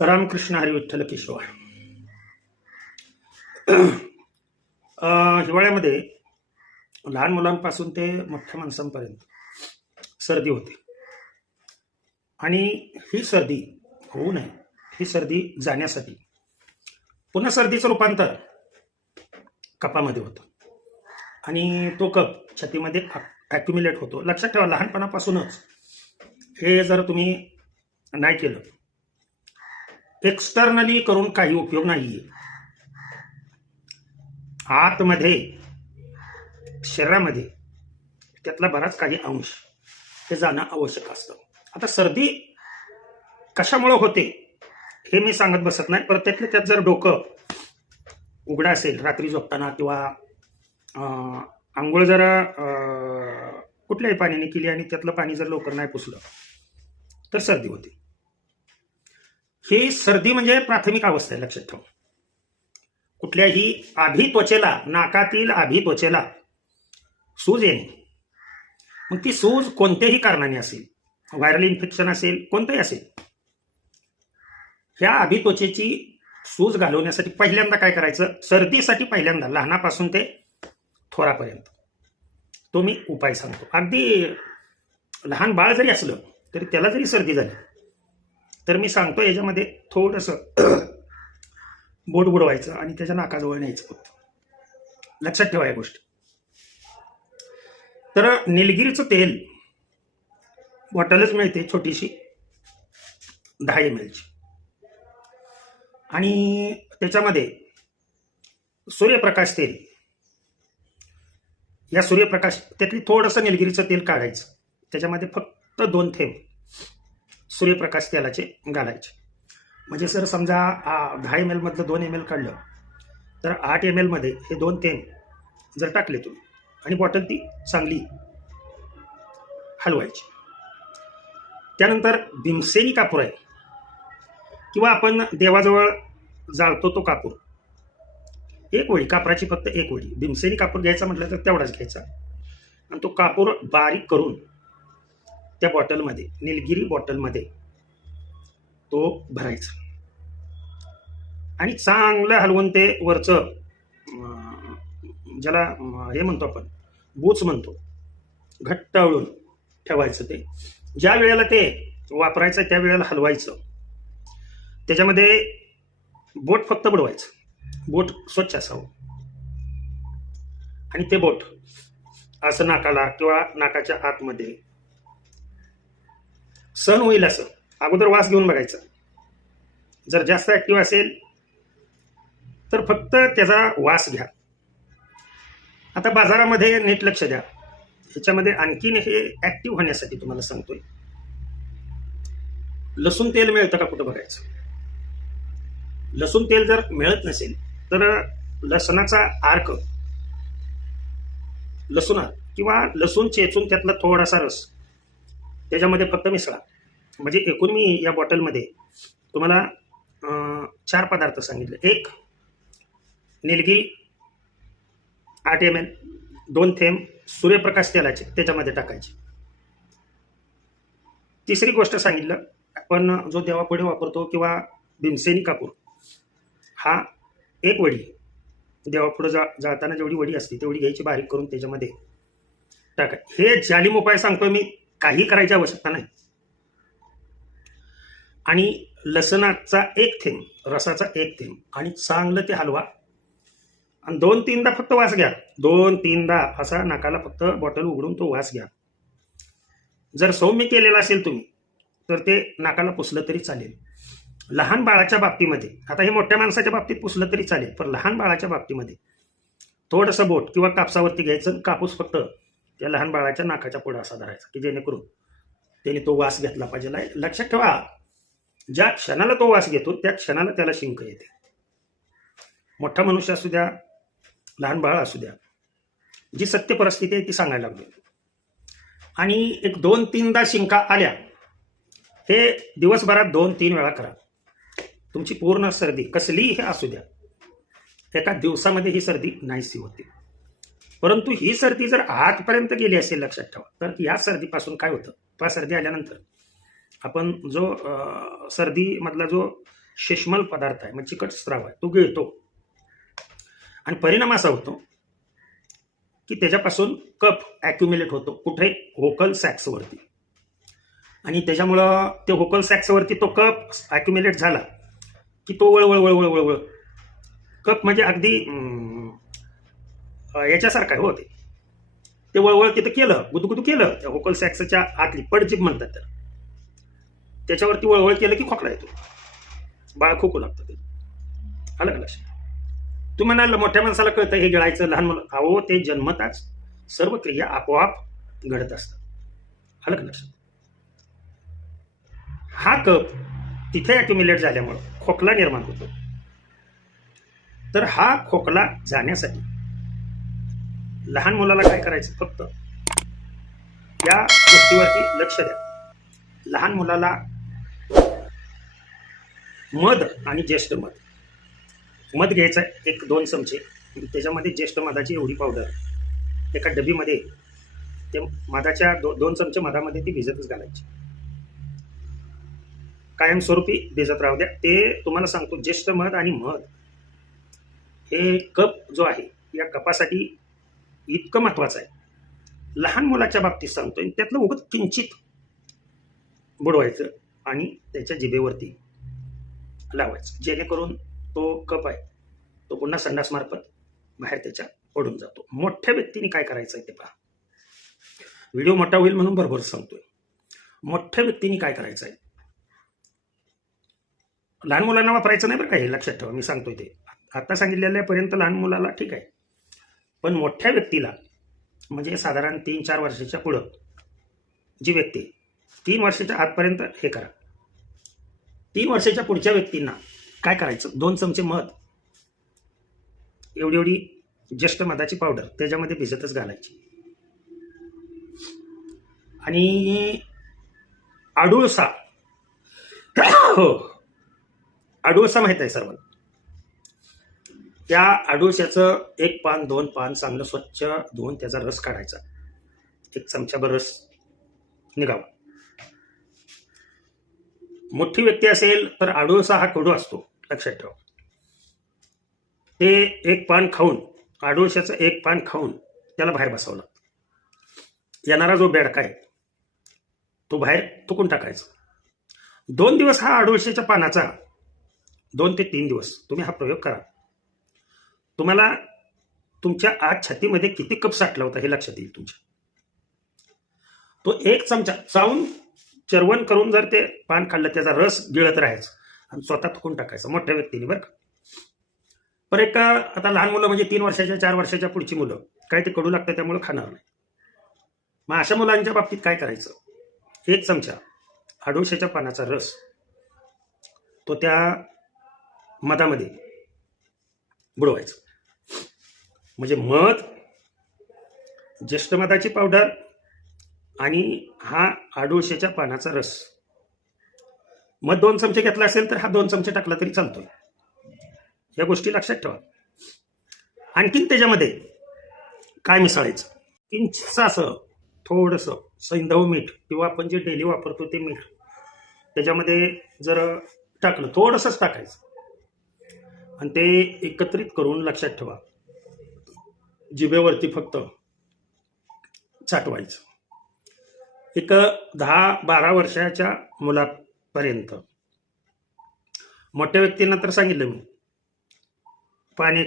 रामकृष्ण हरी विठ्ठल केशव हिवाळ्यामध्ये लहान मुलांपासून ते मोठ्या माणसांपर्यंत सर्दी होते. आणि ही सर्दी होऊ नये ही सर्दी जाण्यासाठी पुन्हा सर्दीचं रूपांतर कपामध्ये होतं. आणि तो कप छातीमध्ये ॲक्युम्युलेट होतो. लक्षात ठेवा लहानपणापासूनच हे जर तुम्ही नाही केलं एक्सटर्नली करून काही उपयोग नाहीये. आतमध्ये शरीरामध्ये त्यातला बराच काही अंश हे जाणं आवश्यक असतं. आता सर्दी कशामुळं होते हे मी सांगत बसत नाही प्रत्येकले त्यात जर डोकं उघडं असेल रात्री झोपताना किंवा आंघोळ जरा कुठल्याही पाण्याने केली आणि त्यातलं पाणी जर लवकर नाही पुसलं तर सर्दी होते. ही सर्दी म्हणजे प्राथमिक अवस्था आहे लक्षात ठेवा. कुठल्याही आभी त्वचेला नाकातील आभी त्वचेला सूज येणे. मग ती सूज कोणत्याही कारणाने असेल व्हायरल इन्फेक्शन असेल कोणतंही असेल ह्या आभी त्वचेची सूज घालवण्यासाठी पहिल्यांदा काय करायचं? सर्दीसाठी पहिल्यांदा लहानापासून ते थोरापर्यंत. तो मी उपाय सांगतो. अगदी लहान बाळ जरी असलं तरी त्याला जरी सर्दी झाली तर मी सांगतो याच्यामध्ये थोडंसं बोट बुडवायचं आणि त्याच्या नाकाजवळ न्यायचं. लक्षात ठेवा या गोष्टी. तर निलगिरीचं तेल बॉटलच मिळते छोटीशी दहा एम एलची आणि त्याच्यामध्ये सूर्यप्रकाश तेल. या सूर्यप्रकाश त्यातली थोडंसं निलगिरीचं तेल काढायचं. त्याच्यामध्ये फक्त दोन थेंब. सूर्यप्रकाश तेलाचे घालायचे. म्हणजे सर समजा दहा एम एलमधलं दोन एम एल काढलं तर आठ एम एलमध्ये हे दोन तेल जर टाकले तुम्ही आणि बॉटल ती चांगली हलवायची. त्यानंतर भीमसेनी कापूर आहे किंवा आपण देवाजवळ जाळतो तो कापूर. एक वळी कापराची फक्त एक वळी भीमसेनी कापूर घ्यायचा म्हटलं तर तेवढाच घ्यायचा. आणि तो कापूर बारीक करून त्या बॉटलमध्ये निलगिरी बॉटलमध्ये तो भरायचा. आणि चांगलं हलवून ते वरचं ज्याला हे म्हणतो आपण बूच म्हणतो घट्ट अळून ठेवायचं ते. ज्या वेळेला ते वापरायचं त्या वेळेला हलवायचं. त्याच्यामध्ये बोट फक्त बुडवायचं. बोट स्वच्छ असावं. आणि ते बोट असं नाकाला किंवा नाकाच्या आतमध्ये सण होईल असं. अगोदर वास घेऊन बघायचा. जर जास्त ॲक्टिव्ह असेल तर फक्त त्याचा वास घ्या. आता बाजारामध्ये नीट लक्ष द्या. ह्याच्यामध्ये आणखीन हे ॲक्टिव्ह होण्यासाठी तुम्हाला सांगतोय. लसूण तेल मिळतं का कुठं बघायचं? लसूण तेल जर मिळत नसेल तर लसणाचा आर्क लसूण किंवा लसूण चेचून त्यातला थोडासा रस त्याच्यामध्ये फक्त मिसळा. म्हणजे एकूण मी या बॉटलमध्ये तुम्हाला चार पदार्थ सांगितले. एक निलगी आठ एम एल दोन थेंब सूर्यप्रकाश तेलाचे त्याच्यामध्ये टाकायचे. तिसरी गोष्ट सांगितलं आपण जो देवापुढे वापरतो किंवा भीमसेनी कापूर हा एक वडी. देवापुढे जा जाताना जेवढी वडी असते तेवढी घ्यायची बारीक करून त्याच्यामध्ये टाका हे जालिम उपाय सांगतोय मी काही करायची आवश्यकता नाही. आणि लसणाचा एक थेंब रसाचा एक थेंब आणि चांगलं ते हलवा. आणि दोन तीनदा फक्त वास घ्या. दोन तीनदा असा नाकाला फक्त बॉटल उघडून तो वास घ्या. जर सौम्य केलेला असेल तुम्ही तर ते नाकाला पुसलं तरी चालेल. लहान बाळाच्या बाबतीमध्ये आता हे मोठ्या माणसाच्या बाबतीत पुसलं तरी चालेल पण लहान बाळाच्या बाबतीमध्ये थोडंसं बोट किंवा कापसावरती घ्यायचं कापूस फक्त त्या लहान बाळाच्या नाकाच्या पुढे असा धरायचा की जेणेकरून त्याने तो वास घेतला पाहिजे. नाही लक्षात ठेवा ज्या क्षणाला तो वास घेतो त्या क्षणाला त्याला शिंक येते. मोठा मनुष्य असू द्या लहान बाळ असू द्या जी सत्य परिस्थिती आहे ती सांगायला लागली. आणि एक दोन तीनदा शिंका आल्या हे दिवसभरात दोन तीन वेळा करा. तुमची पूर्ण सर्दी कसलीही असू द्या एका दिवसामध्ये ही सर्दी नाहीशी होते. परंतु ही सर्दी जर आतपर्यंत गेली असेल लक्षात ठेवा. तर या सर्दीपासून काय होतं? त्या सर्दी आल्यानंतर आपण जो सर्दीमधला जो शेषमल पदार्थ आहे म्हणजे चिकट स्राव आहे तो गिळतो. आणि परिणाम असा होतो की त्याच्यापासून कप ॲक्युम्युलेट होतो कुठे? होकल सॅक्सवरती आणि त्याच्यामुळं ते होकल सॅक्सवरती तो कप ॲक्युम्युलेट झाला की तो वळवळ वळवळ वळवळ. कप म्हणजे अगदी याच्यासारखं आहे हो ते. ते वळवळ तिथं केलं गुदगुदू केलं त्या होकल सॅक्सच्या आतली पडजीप म्हणतात त्याला. त्याच्यावरती वळवळ केलं की खोकला येतो. बाळ खोकू लागतं ते. आलं का लक्षात? तू म्हणाल मोठ्या माणसाला कळतं हे गिळायचं लहान मुलं. अहो ते जन्मताच सर्व क्रिया आपोआप घडत असतात. आलं का लक्षात? हा कप तिथे अक्युम्युलेट झाल्यामुळं खोकला निर्माण होतो. तर हा खोकला जाण्यासाठी लहान मुलाला काय करायचं? फक्त या गोष्टीवरती लक्ष द्या. लहान मुलाला मध आणि ज्येष्ठ मध. मध घ्यायचं आहे एक दोन चमचे. त्याच्यामध्ये ज्येष्ठ मधाची एवढी पावडर एका डबीमध्ये ते मधाच्या दो दोन चमचे मधामध्ये ती भिजतच घालायची. कायमस्वरूपी भिजत राहू द्या. ते तुम्हाला सांगतो ज्येष्ठ मध आणि मध हे कप जो आहे या कपासाठी इतकं महत्वाचं आहे. लहान मुलाच्या बाबतीत सांगतोय त्यातलं उगत किंचित बुडवायचं आणि त्याच्या जिभेवरती लावायचं. जेणेकरून तो कप आहे तो पुन्हा संडासमार्फत बाहेर त्याच्या पडून जातो. मोठ्या व्यक्तीने काय करायचं आहे ते पहा. व्हिडिओ मोठा होईल म्हणून बरोबर सांगतोय. मोठ्या व्यक्तीने काय करायचं आहे लहान मुलांना वापरायचं नाही बरं का हे लक्षात ठेवा. मी सांगतोय ते. आता सांगितलेल्यापर्यंत लहान मुलाला ठीक आहे. पण मोठ्या व्यक्तीला म्हणजे साधारण तीन चार वर्षाच्या पुढं जी व्यक्ती तीन वर्षाच्या आतपर्यंत हे करा. तीन वर्षाच्या पुढच्या व्यक्तींना काय करायचं? दोन चमचे मध. एवढी एवढी ज्येष्ठ मधाची पावडर त्याच्यामध्ये भिजतच घालायची. आणि आडुळसा. हो. आडुळसा माहीत आहे सर्वांना. त्या आडोश्याचं एक पान दोन पान चांगलं स्वच्छ धुवून त्याचा रस काढायचा. एक चमच्याभर रस निघावा. मोठी व्यक्ती असेल तर आडुळसा हा कडू असतो लक्षात ठेवा. ते एक पान खाऊन आडुळशाचं एक पान खाऊन त्याला बाहेर बसवलं. येणारा जो बेडका आहे तो बाहेर तुकून टाकायचा. दोन दिवस हा आडुळशाच्या पानाचा दोन ते तीन दिवस तुम्ही हा प्रयोग करा. तुम्हाला तुमच्या आज छातीमध्ये किती कप साठला होता हे लक्षात येईल तुमच्या. तो एक चमचा चावून चरवण करून जर ते पान खाल्लं त्याचा रस गिळत राहायचं आणि स्वतः थुकून टाकायचं मोठ्या व्यक्तीने बरं का. पर एक आता लहान मुलं म्हणजे तीन वर्षाच्या चार वर्षाच्या पुढची मुलं काय ते कडू लागतं त्यामुळे खाणार नाही. मग अशा मुलांच्या बाबतीत काय करायचं? एक चमचा आडोशाच्या पानाचा रस तो त्या मधामध्ये बुडवायचं. म्हणजे मध ज्येष्ठमधाची पावडर आणि हा आडोळशेच्या पानाचा रस. मध दोन चमचे घेतला असेल तर हा दोन चमचे टाकला तरी चालतो या गोष्टी लक्षात ठेवा. आणखीन त्याच्यामध्ये काय मिसळायचं? किंचसासं थोडंसं सैंधव मीठ किंवा आपण जे डेली वापरतो ते मीठ. त्याच्यामध्ये जर टाकलं थोडंसंच टाकायचं. आणि ते एकत्रित करून लक्षात ठेवा. जिभेवरती फक्त चाटवायचं. एक दहा बारा वर्षाच्या मुलापर्यंत. मोठ्या व्यक्तींना तर सांगितलं मी. पाणी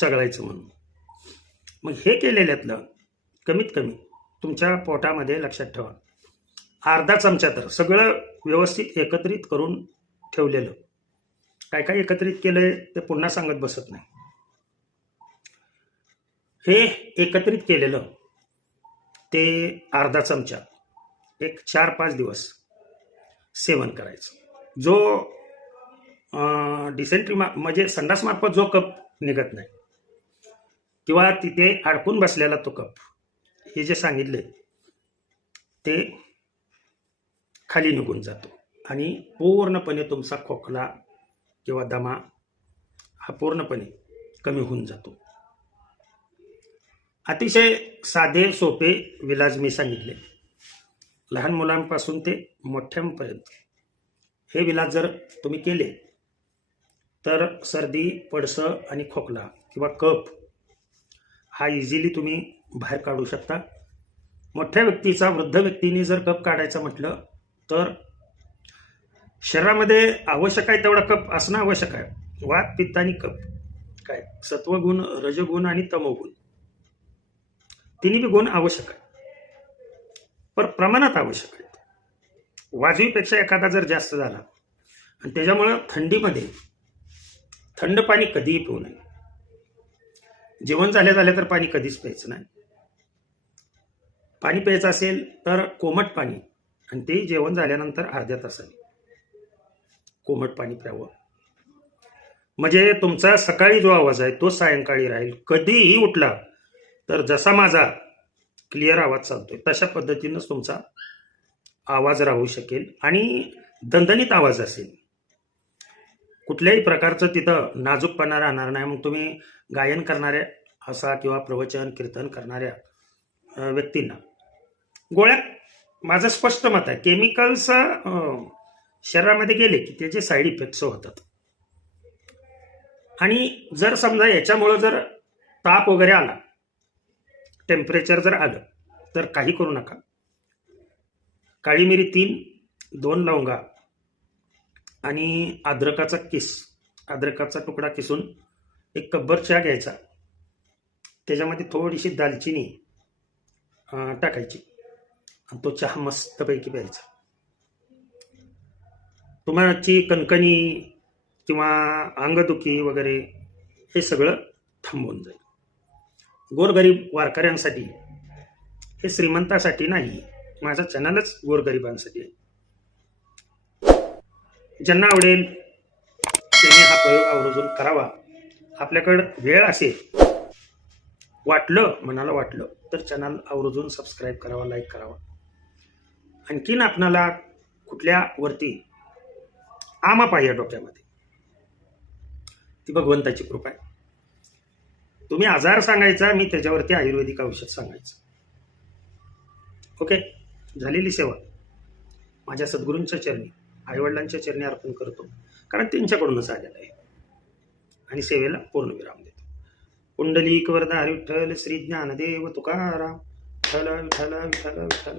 चगळायचं म्हणून. मग हे केलेल्यातलं कमीत कमी तुमच्या पोटामध्ये लक्षात ठेवा. अर्धा चमचा तर सगळं व्यवस्थित एकत्रित करून ठेवलेलं. काय काय एकत्रित केलंय ते पुन्हा सांगत बसत नाही. हे एकत्रित केलेलं ते अर्धा चमचा एक चार पाच दिवस सेवन करायचं. जो डिसेंट्री मा म्हणजे संडासमार्फत जो कप निघत नाही किंवा तिथे अडकून बसलेला तो कप हे जे सांगितले ते खाली निघून जातो. आणि पूर्णपणे तुमचा खोकला किंवा दमा हा पूर्णपणे कमी होऊन जातो. अतिशय साधे सोपे विलाज मी सांगितले. लहान मुलांपासून ते मोठ्यांपर्यंत हे विलाज जर तुम्ही केले तर सर्दी पडसं आणि खोकला किंवा कप हा इझिली तुम्ही बाहेर काढू शकता. मोठ्या व्यक्तीचा वृद्ध व्यक्तीने जर कप काढायचं म्हटलं तर शरीरामध्ये आवश्यक आहे तेवढा कप असणं आवश्यक आहे. वात पित्त आणि कप. काय? सत्वगुण रजगुण आणि तमोगुण. तिन्ही बी गुण आवश्यक आहे पर प्रमाणात आवश्यक आहेत. वाजवीपेक्षा एखादा जर जास्त झाला आणि त्याच्यामुळं थंडीमध्ये थंड पाणी कधीही पिऊ नये. जेवण झाल्या झाल्या तर पाणी कधीच प्यायचं नाही. पाणी प्यायचं असेल तर कोमट पाणी आणि ते जेवण झाल्यानंतर अर्ध्या तासाने. कोमट पाणी प्यावं. म्हणजे तुमचा सकाळी जो आवाज आहे तो सायंकाळी राहील. कधीही उठला तर जसा माझा क्लिअर आवाज चालतोय तशा पद्धतीनंच तुमचा आवाज राहू शकेल आणि दणदणीत आवाज असेल. कुठल्याही प्रकारचं तिथं नाजूकपणा राहणार नाही. मग तुम्ही गायन करणाऱ्या असा किंवा प्रवचन कीर्तन करणाऱ्या व्यक्तींना. गोळ्या माझं स्पष्ट मत आहे. केमिकल्स शरीरामध्ये गेले की त्याचे साईड इफेक्ट्स होतात. आणि जर समजा याच्यामुळं जर ताप वगैरे आला टेम्परेचर जर आलं तर काही करू नका. काळी मिरी तीन दोन लवंगा आणि अद्रकाचा किस अद्रकाचा तुकडा किसून एक कब्बर चहा घ्यायचा. त्याच्यामध्ये थोडीशी दालचिनी टाकायची. आणि तो चहा मस्तपैकी प्यायचा. तुम्हाची कणकणी किंवा अंगदुखी वगैरे हे सगळं थांबून जाईल. गोरगरीब वारकऱ्यांसाठी हे श्रीमंतासाठी नाही माझा चॅनलच गोरगरिबांसाठी आहे. ज्यांना आवडेल त्यांनी हा प्रयोग आवर्जून करावा. आपल्याकडं वेळ असेल वाटलं मनाला वाटलं तर चॅनल आवर्जून सबस्क्राईब करावा लाईक करावा. आणखीन आपणाला कुठल्या वरती आमा पाहिजे डोक्यामध्ये. ती भगवंताची कृपा आहे. तुम्ही आजार सांगायचा मी त्याच्यावरती आयुर्वेदिक औषध सांगायचं. ओके? झालेली सेवा. माझ्या सद्गुरूंच्या चरणी आईवडिलांच्या चरणी अर्पण करतो. कारण त्यांच्याकडूनच आलेलं आहे. आणि सेवेला पूर्ण विराम देतो. कुंडलीक वरदा विठ्ठल श्री ज्ञानदेव तुकाराम. विठ्ठल विठ्ठल विठ्ठल विठ्ठल.